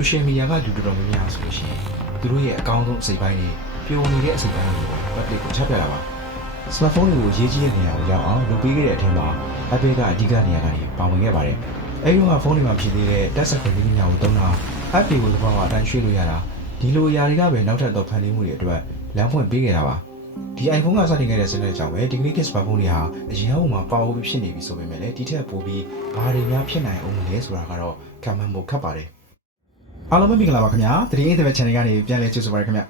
social media ကလူတော်တော်များများဆိုလို့ရှိရင်သူတို့ရဲ့အကောင့်ဆုံးအစိပ်ပိုင်းတွေပျော်နေတဲ့အစိပ်ပိုင်းတွေကို public ကိုချပြတာပါ smartphone တွေကိုရေးကြီးတဲ့နေရာကိုရောက်အောင်လုပ်ပေးခဲ့တဲ့အထက်မှာ Apple ကအဓိကနေရာကနေပါဝင်ခဲ့ပါတယ်အဲဒီတော့ဖုန်းတွေမှာဖြစ်သေးတဲ့ touch screen နည်းပညာကိုသုံးတာ app တွေကိုသဘောအတိုင်းရွှေ့လို့ရတာဒီလိုအရာတွေကပဲနောက်ထပ်တော့ဖန်တီးမှုတွေအတွက်လမ်းဖွင့်ပေးခဲ့တာပါဒီ iPhone ကစတင်ခဲ့တဲ့စနစ်ကြောင့်ပဲဒီကနေ့ kit smartphone တွေဟာအရင်ကမှပါဝါပြီးဖြစ်နေပြီဆိုပေမဲ့လည်းဒီထက်ပိုပြီးဘာတွေများဖြစ်နိုင်အောင်လဲဆိုတာကတော့ခံမှန်းဖို့ခက်ပါတယ် အားလုံးပဲမင်္ဂလာပါခင်ဗျာတတိယ internet channel ကနေပြန်လည်ကြိုဆိုပါရခင်ဗျ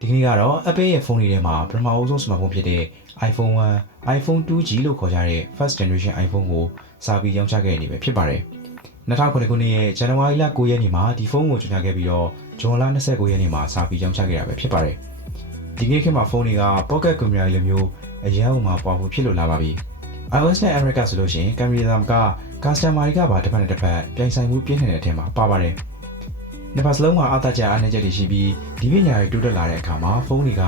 ဒီကနေ့ကတော့ Apple ရဲ့ဖုန်းတွေထဲမှာပထမအဦးဆုံး smartphone ဖြစ်တဲ့ iPhone 1, iPhone 2G လို့ခေါ်ကြတဲ့ first generation iPhone ကိုစာပြီးရောင်းချခဲ့နေပဲဖြစ်ပါတယ်။2009ခုနှစ်ရဲ့ဇန်နဝါရီလ9ရက်နေ့မှာဒီဖုန်းကိုကြေညာခဲ့ပြီးတော့ဇွန်လ29ရက်နေ့မှာစာပြီးရောင်းချခဲ့တာပဲဖြစ်ပါတယ်။ဒီကနေ့ခေတ်မှာဖုန်းတွေက pocket camera လိုမျိုးအရန်ဥမှာပွားဖို့ဖြစ်လို့လာပါပြီ။ iOS နဲ့ Android ကဆိုလို့ရှိရင် camera သာမက customer တွေကပါတစ်ဖက်နဲ့တစ်ဖက်ပြိုင်ဆိုင်မှုပြင်းနေတဲ့အထက်မှာပါပါတယ်။ နှစ်ပတ်စလုံးမှာအသားကျအားနည်းချက်တွေရှိပြီးဒီပညာတွေတိုးတက်လာတဲ့အခါမှာဖုန်းတွေက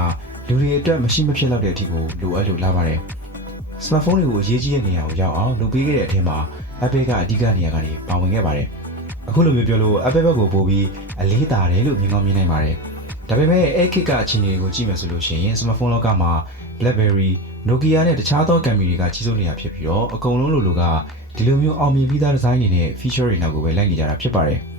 လူတွေအတွက်မရှိမဖြစ်တော့တဲ့အထိကိုလိုအပ်လို့လာပါတယ်။ smartphone တွေကိုအရေးကြီးတဲ့နေရာကိုရောက်အောင်လုပ်ပေးခဲ့တဲ့အထက်မှာ Apple ကအဓိကနေရာကနေပါဝင်ခဲ့ပါတယ်။အခုလိုမျိုးပြောလို့ Apple ဘက်ကိုပို့ပြီးအလေးတာတယ်လို့မြင်ကောင်းမြင်နိုင်ပါတယ်။ဒါပေမဲ့အဲ့ခစ်ကအခြေအနေတွေကိုကြည့်မယ်ဆိုလို့ရှိရင် smartphone လောကမှာ BlackBerry, Nokia နဲ့တခြားသောကမ်ပဏီတွေကကြီးစိုးနေတာဖြစ်ပြီးတော့အကုန်လုံးလိုလိုကဒီလိုမျိုးအောင်မြင်ပြီးသားဒီဇိုင်းတွေနဲ့ feature တွေနောက်ကိုပဲလိုက်နေကြတာဖြစ်ပါတယ်။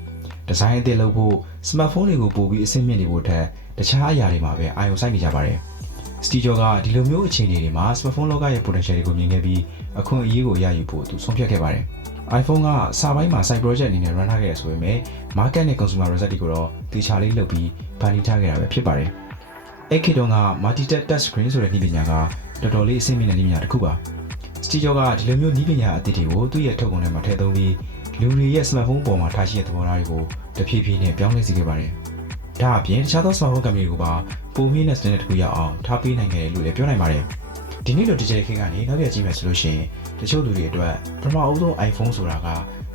ဒီဇိုင်းအသစ်လုပ်ဖို့ smartphone တွေကိုပို့ပြီးအဆင့်မြင့်နေဖို့ထက်တခြားအရာတွေမှာပဲအာရုံစိုက်နေကြပါတယ်။ Steve Jobs ကဒီလိုမျိုးအခြေအနေတွေမှာ smartphone လောကရဲ့ potential တွေကိုမြင်ခဲ့ပြီးအခွင့်အရေးကိုရယူဖို့သူဆုံးဖြတ်ခဲ့ပါတယ်။ iPhone ကစာပိုင်းမှာ side project အနေနဲ့ run ထားခဲ့ရဆိုပေမဲ့ market နဲ့ consumer result တွေကိုတော့တေချာလေးလုပ်ပြီးဖန်တီးထားခဲ့တာပဲဖြစ်ပါတယ်။အဲ့ခေတ်တုန်းက multi touch screen ဆိုတဲ့နည်းပညာကတော်တော်လေးအဆင့်မြင့်တဲ့နည်းပညာတစ်ခုပါ။ Steve Jobs ကဒီလိုမျိုးနည်းပညာအသစ်တွေကိုသူ့ရဲ့ထုတ်ကုန်ထဲမှာထည့်သွင်းပြီး လူတွေရဲ့ smartphone ပေါ်မှာထားရှိတဲ့သဘောထားတွေကိုတဖြည်းဖြည်းနဲ့ပြောင်းလဲစေခဲ့ပါတယ်။ဒါအပြင်တခြားသော smartphone ကမ္ဘာတွေကိုပါပုံမြင့်တဲ့စနစ်တစ်ခုရအောင်ထားပေးနိုင်ခဲ့တယ်လို့လည်းပြောနိုင်ပါတယ်။ဒီနေ့လို digital ခေတ်ကနေနောက်ပြကြည့်မယ်ဆိုလို့ရှိရင်တချို့လူတွေအတွက်ပထမအဦးဆုံး iPhone ဆိုတာက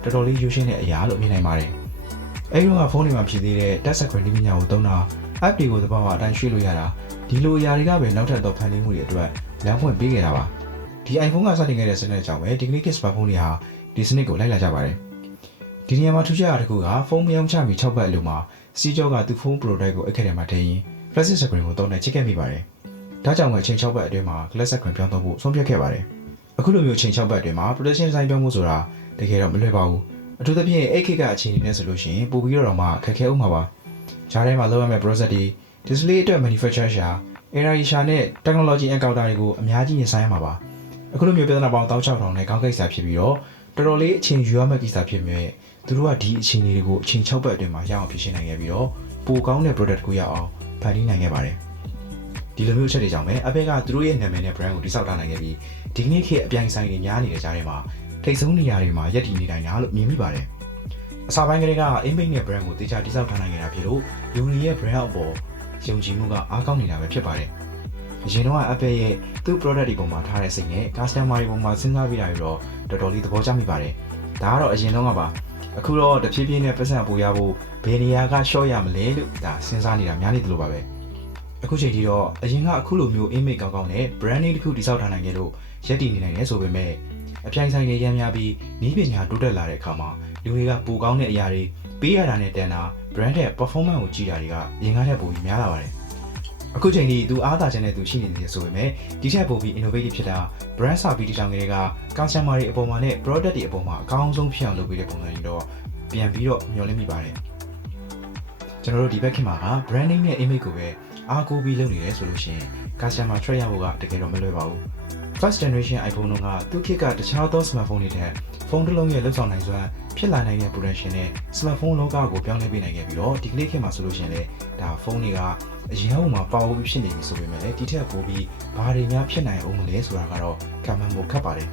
တော်တော်လေးရိုးရှင်းတဲ့အရာလို့မြင်နိုင်ပါတယ်။အဲဒီတော့ဖုန်းတွေမှာဖြစ်သေးတဲ့ touch screen နည်းပညာကိုသုံးတာ app တွေကိုသဘောအတိုင်းရွှေ့လို့ရတာဒီလိုအရာတွေကပဲနောက်ထပ်တော့ဖန်တီးမှုတွေအတွက်လမ်းဖွင့်ပေးခဲ့တာပါ။ဒီ iPhone ကစတင်ခဲ့တဲ့စနစ်ကြောင့်ပဲဒီကနေ့ kit smartphone တွေဟာဒီစနစ်ကိုလိုက်လာကြပါတယ်။ ဒီနေရာမှာထူးခြားတာတစ်ခုကဖုန်းမယောင်းချမီ6ပတ်အလိုမှာစီကျော်ကသူ့ဖုန်း product ကိုအခက်ထဲမှာထည့်ရင် plastic screen ကိုသုံးနေချစ်ခဲ့မိပါတယ်။ဒါကြောင့်ပဲအချိန်6ပတ်အတွင်းမှာ glass screen ပြောင်းသုံးဖို့ဆုံးဖြတ်ခဲ့ပါတယ်။အခုလိုမျိုးအချိန်6ပတ်အတွင်းမှာ protection design ပြောင်းဖို့ဆိုတာတကယ်တော့မလွယ်ပါဘူး။အထူးသဖြင့်အဲ့ခေတ်ကအချိန်နဲ့ဆိုလို့ရှိရင်ပိုပြီးတော့မှခက်ခဲဦးမှာပါ။ဂျားထဲမှာလောက်ရမယ့် process တွေ display အတွက် manufacturer ရှာ error ရှာနဲ့ technology encounter တွေကိုအများကြီးရင်ဆိုင်ရမှာပါ။အခုလိုမျိုးပြဿနာပေါင်း16000နဲ့ခေါင်းကိစ္စဖြစ်ပြီးတော့တော်တော်လေးအချိန်ယူရမယ့်ကိစ္စဖြစ်မြဲ သူတို့ကဒီအချိန်လေးတွေကိုအချိန်6ပတ်အတွင်းမှာရအောင်ဖြစ်ရှင်းနိုင်ခဲ့ပြီးတော့ပိုကောင်းတဲ့ product ကိုရအောင်ဖန်တီးနိုင်ခဲ့ပါတယ်ဒီလိုမျိုးအချက်တွေကြောင့်ပဲ Apple ကသူတို့ရဲ့နာမည်နဲ့ brand ကိုတိစောက်ထားနိုင်ခဲ့ပြီးဒီကနေ့ခေတ်အပြိုင်ဆိုင်တွေများနေတဲ့ကြားထဲမှာထိတ်ဆုံးနေရာတွေမှာရပ်တည်နေနိုင်တာလို့မြင်မိပါတယ်အစားပိုင်းကလေးက Inmate နဲ့ brand ကိုတေချာတိစောက်ထားနိုင်ခဲ့တာဖြစ်လို့လူတွေရဲ့ brand အပေါ်ယုံကြည်မှုကအားကောင်းနေတာပဲဖြစ်ပါတယ်အရင်တော့ Apple ရဲ့သူ့ product တွေပေါ်မှာထားတဲ့စိတ်နဲ့ customer တွေပေါ်မှာစဉ်းစားပြီးတာတွေတော့တော်တော်လေးသဘောကျမိပါတယ်ဒါကတော့အရင်တော့ကပါ အခုတော့တဖြည်းဖြည်းနဲ့ပတ်စံပိုရဖို့ဘယ်နေရာက short ရမလဲလို့ဒါစဉ်းစားနေတာများနေတယ်လို့ပါပဲအခုချိန်ထိတော့အရင်ကအခုလိုမျိုး image ကောင်းကောင်းနဲ့ brand name တစ်ခုတိစောက်ထားနိုင်ခဲ့လို့ရက်တည်နေနိုင်တယ်ဆိုပေမဲ့အပြိုင်ဆိုင်တွေရမ်းများပြီးနီးပညာတိုးတက်လာတဲ့အခါမှာလူတွေကပိုကောင်းတဲ့အရာတွေပေးရတာနဲ့တန်တာ brand ရဲ့ performance ကိုကြည့်တာတွေကရင်ကားတဲ့ပုံကြီးများလာပါတယ် အခုချိန်ထိသူအားသာချက်နဲ့သူရှိနေတယ်ဆိုပေမဲ့ဒီထက်ပိုပြီး innovative ဖြစ်တာ brand စာပြီးတည်ထောင်ကလေးက customer တွေအပေါ်မှာနဲ့ product တွေအပေါ်မှာအကောင်းဆုံးဖြစ်အောင်လုပ်ပေးတဲ့ပုံစံတွေတော့ပြန်ပြီးတော့မျှော်လင့်မိပါတယ်ကျွန်တော်တို့ဒီဘက်ခင်မှာက branding နဲ့ image ကိုပဲအားကိုးပြီးလုပ်နေတယ်ဆိုလို့ရှိရင် customer trade ရဖို့ကတကယ်တော့မလွယ်ပါဘူး first generation iPhone တော့ကသူ့ခေတ်ကတခြားသော smartphone တွေထက်ဖုန်းတစ်လုံးရဲ့လုံဆောင်နိုင်စွမ်းဖြစ်လာနိုင်တဲ့ potential နဲ့ smartphone လောကကိုပြောင်းလဲပေးနိုင်ခဲ့ပြီးတော့ဒီကနေ့ခေတ်မှာဆိုလို့ရှိရင်လေဒါဖုန်းတွေကအရင်ကမှပါဝပြီးဖြစ်နေပြီဆိုပေမဲ့လည်းဒီထက်ပိုပြီးဘာတွေများဖြစ်နိုင်အောင်မလဲဆိုတာကတော့ခံမှန်းဖို့ခက်ပါတယ်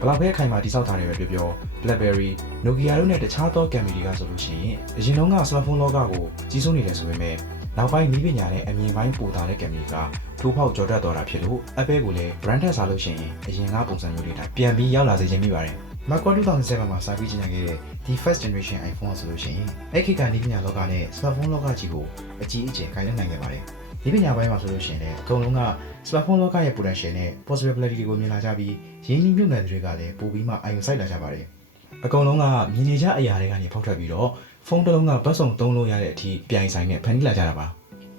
ဘလောက်ပဲအခိုင်အမာတိစောက်ထားတယ်ပဲပြောပြော BlackBerry, Nokia တို့နဲ့တခြားသောကမ်ပဏီကဆိုလို့ရှိရင်အရင်တုန်းက smartphone လောကကိုကြီးစိုးနေတယ်ဆိုပေမဲ့ နောက်ပိုင်းနည်းပညာနဲ့အမြင်ပိုင်းပိုတာတဲ့ကမ်ပဏီကထိုးဖောက်ကြော်တက်သွားတာဖြစ်လို့ Apple ကိုလည်း brand ထက်စားလို့ရှိရင်အရင်ကပုံစံမျိုးတွေတိုင်းပြန်ပြီးရောက်လာစေချင်မိပါတယ် Macquarie 2007မှာစာပြီးကျင်းခဲ့တဲ့ဒီ first generation iPhone ဆိုလို့ရှိရင်အဲ့ခေတ်ကနည်းပညာလောကနဲ့ smartphone လောကကြီးကိုအကြီးအကျယ်ခိုင်လက်နိုင်ခဲ့ပါတယ်။ဒီပညာပိုင်းမှာဆိုလို့ရှိရင်လည်းအကုန်လုံးက smartphone လောကရဲ့ potential နဲ့ possibility တွေကိုမြင်လာကြပြီးရင်းနှီးမြှုပ်နှံသူတွေကလည်းပိုပြီးမှအာရုံစိုက်လာကြပါတယ်။အကုန်လုံးကမြင်နေကြအရာတွေကနေဖောက်ထွက်ပြီးတော့ ဖုန်းတစ်လုံးကဘတ်စုံသုံးလို့ရတဲ့အထိပြိုင်ဆိုင်နဲ့ဖန်တီးလာကြတာပါ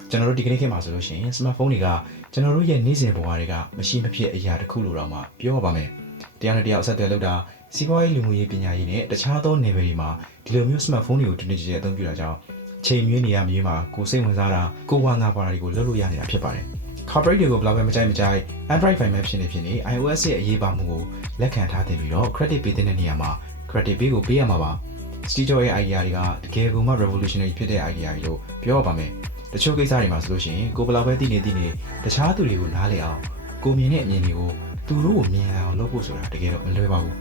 ကျွန်တော်တို့ဒီကနေ့ခေတ်မှာဆိုလို့ရှိရင်စမတ်ဖုန်းတွေကကျွန်တော်တို့ရဲ့နေ့စဉ်ဘဝတွေကမရှိမဖြစ်အရာတစ်ခုလိုတော့မှပြောရပါမယ်တရားနဲ့တရားအဆက်အသွယ်လုပ်တာစီးပွားရေးလူမှုရေးပညာရေးနဲ့တခြားသောနယ်ပယ်တွေမှာဒီလိုမျိုးစမတ်ဖုန်းတွေကိုတူနေကြတဲ့အသုံးပြုတာကြောင့်ချိန်မြင့်နေရမြေးမှာကိုယ်စိတ်ဝင်စားတာကိုယ်ဝါငါပါတာတွေကိုလုပ်လို့ရနေတာဖြစ်ပါတယ် corporate တွေကိုဘယ်လောက်ပဲမကြိုက်မကြိုက် Android phone ပဲဖြစ်နေဖြစ်နေ iOS ရဲ့အရေးပါမှုကိုလက်ခံထားတဲ့ပြီးတော့ credit ပေးတဲ့နေရာမှာ credit ပေးကိုပေးရမှာပါ Steve Jobs ရဲ့ idea တွေကတကယ်ကိုမှ revolutionary ဖြစ်တဲ့ idea တွေလို့ပြောရပါမယ်တချို့ကိစ္စတွေမှာဆိုလို့ရှိရင်ကိုယ်ဘယ်လောက်ပဲသိနေသိနေတခြားသူတွေကိုနားလည်အောင်ကိုမြင်တဲ့အမြင်တွေကိုသူတို့ကိုမြင်အောင်လုပ်ဖို့ဆိုတာတကယ်တော့မလွယ်ပါဘူး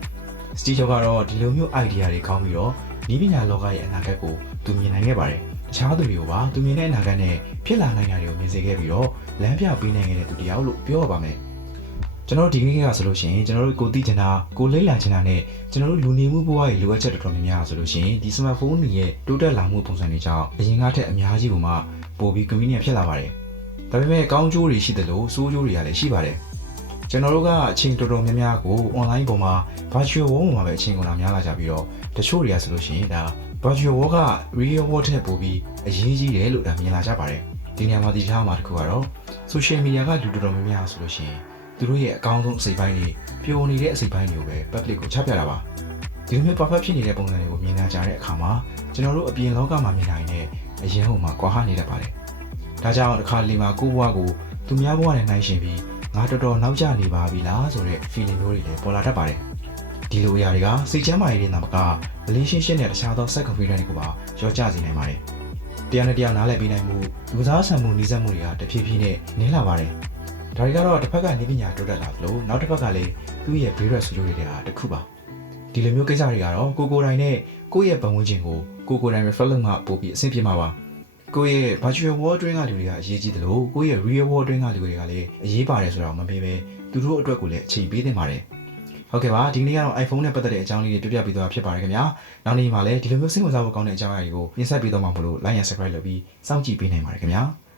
Steve Jobs ကတော့ဒီလိုမျိုး idea တွေကောင်းပြီးတော့ဤပညာလောကရဲ့အနာဂတ်ကိုသူမြင်နိုင်ခဲ့ပါတယ်တခြားသူတွေကိုပါသူမြင်တဲ့အနာဂတ်နဲ့ဖြစ်လာနိုင်တာတွေကိုမြင်စေခဲ့ပြီးတော့လမ်းပြပေးနိုင်ခဲ့တဲ့သူတစ်ယောက်လို့ပြောရပါမယ် ကျွန်တော်တို့ဒီကနေ့ကဆိုလို့ရှိရင်ကျွန်တော်တို့ကိုသိချင်တာကိုလိမ့်လာချင်တာနဲ့ကျွန်တော်တို့လူနေမှုဘဝရဲ့လိုအပ်ချက်တော်တော်များများဆိုလို့ရှိရင်ဒီ smartphone တွေရဲ့တိုးတက်လာမှုပုံစံတွေကြောင့်အရင်ကထက်အများကြီးကိုမှပိုပြီး convenient ဖြစ်လာပါတယ်ဒါပေမဲ့ကောင်းကျိုးတွေရှိတယ်လို့ဆိုးကျိုးတွေကလည်းရှိပါတယ်ကျွန်တော်တို့ကအချိန်တော်တော်များများကို online ပေါ်မှာ virtual world မှာပဲအချိန်ကုန်လာများလာကြပြီးတော့တချို့တွေကဆိုလို့ရှိရင်ဒါ virtual world က real world ထက်ပိုပြီးအရေးကြီးတယ်လို့ဒါမြင်လာကြပါတယ်ဒီနေရာမှာဒီထားမှာတစ်ခုကတော့ social media ကလူတော်တော်များများဆိုလို့ရှိရင် သူတို့ရဲ့အကောင်းဆုံးအစိပ်ပိုင်းတွေပျော်နေတဲ့အစိပ်ပိုင်းတွေကိုပဲ public ကိုချပြတာပါဒီလိုမျိုး perfect ဖြစ်နေတဲ့ပုံစံတွေကိုမြင်လာကြတဲ့အခါမှာကျွန်တော်တို့အပြင်လောကမှာမြင်နိုင်တဲ့အရင်ဟိုမှာကွာဟနေတတ်ပါတယ်ဒါကြောင့်တစ်ခါလေမှာကိုယ့်ဘဝကိုသူများဘဝနဲ့နှိုင်းယှဉ်ပြီးငါတော်တော်နောက်ကျနေပါပြီလားဆိုတဲ့ feeling မျိုးတွေလည်းပေါ်လာတတ်ပါတယ်ဒီလိုအရာတွေကစိတ်ချမ်းသာရေးတွေနာမက relationship နဲ့တခြားသော sex confidence တွေကိုပါရောကြစေနိုင်ပါတယ်တရားနဲ့တရားနားလည်ပေးနိုင်မှုလူသားဆန်မှုနှီးစပ်မှုတွေကတဖြည်းဖြည်းနဲ့နည်းလာပါတယ် ဒါတွေကတော့တစ်ဖက်ကနေပညာတိုးတက်လာသလိုနောက်တစ်ဖက်ကလည်းသူ့ရဲ့ဘေးရွက်ဆိုးကျိုးတွေကတစ်ခုပါဒီလိုမျိုးကိစ္စတွေကတော့ကိုကိုယ်တိုင်နဲ့ကိုယ့်ရဲ့ပတ်ဝန်းကျင်ကိုကိုကိုယ်တိုင် refer လုပ်မှပို့ပြီးအဆင်ပြေမှာပါကိုယ့်ရဲ့ virtual world အတွင်းကလူတွေကအရေးကြီးတယ်လို့ကိုယ့်ရဲ့ real world အတွင်းကလူတွေကလည်းအရေးပါတယ်ဆိုတော့မပေးပဲသူတို့အတွက်ကိုလည်းအချိန်ပေးသင့်ပါတယ်ဟုတ်ကဲ့ပါဒီနေ့ကတော့ iPhone နဲ့ပတ်သက်တဲ့အကြောင်းလေးတွေပြပြပေးသွားဖြစ်ပါတယ်ခင်ဗျာနောက်နေ့မှာလည်းဒီလိုမျိုးစိတ်ဝင်စားဖို့ကောင်းတဲ့အကြောင်းအရာတွေကိုပြင်ဆက်ပေးသွားမှာမလို့ like and subscribe လုပ်ပြီးစောင့်ကြည့်ပေးနိုင်ပါတယ်ခင်ဗျာ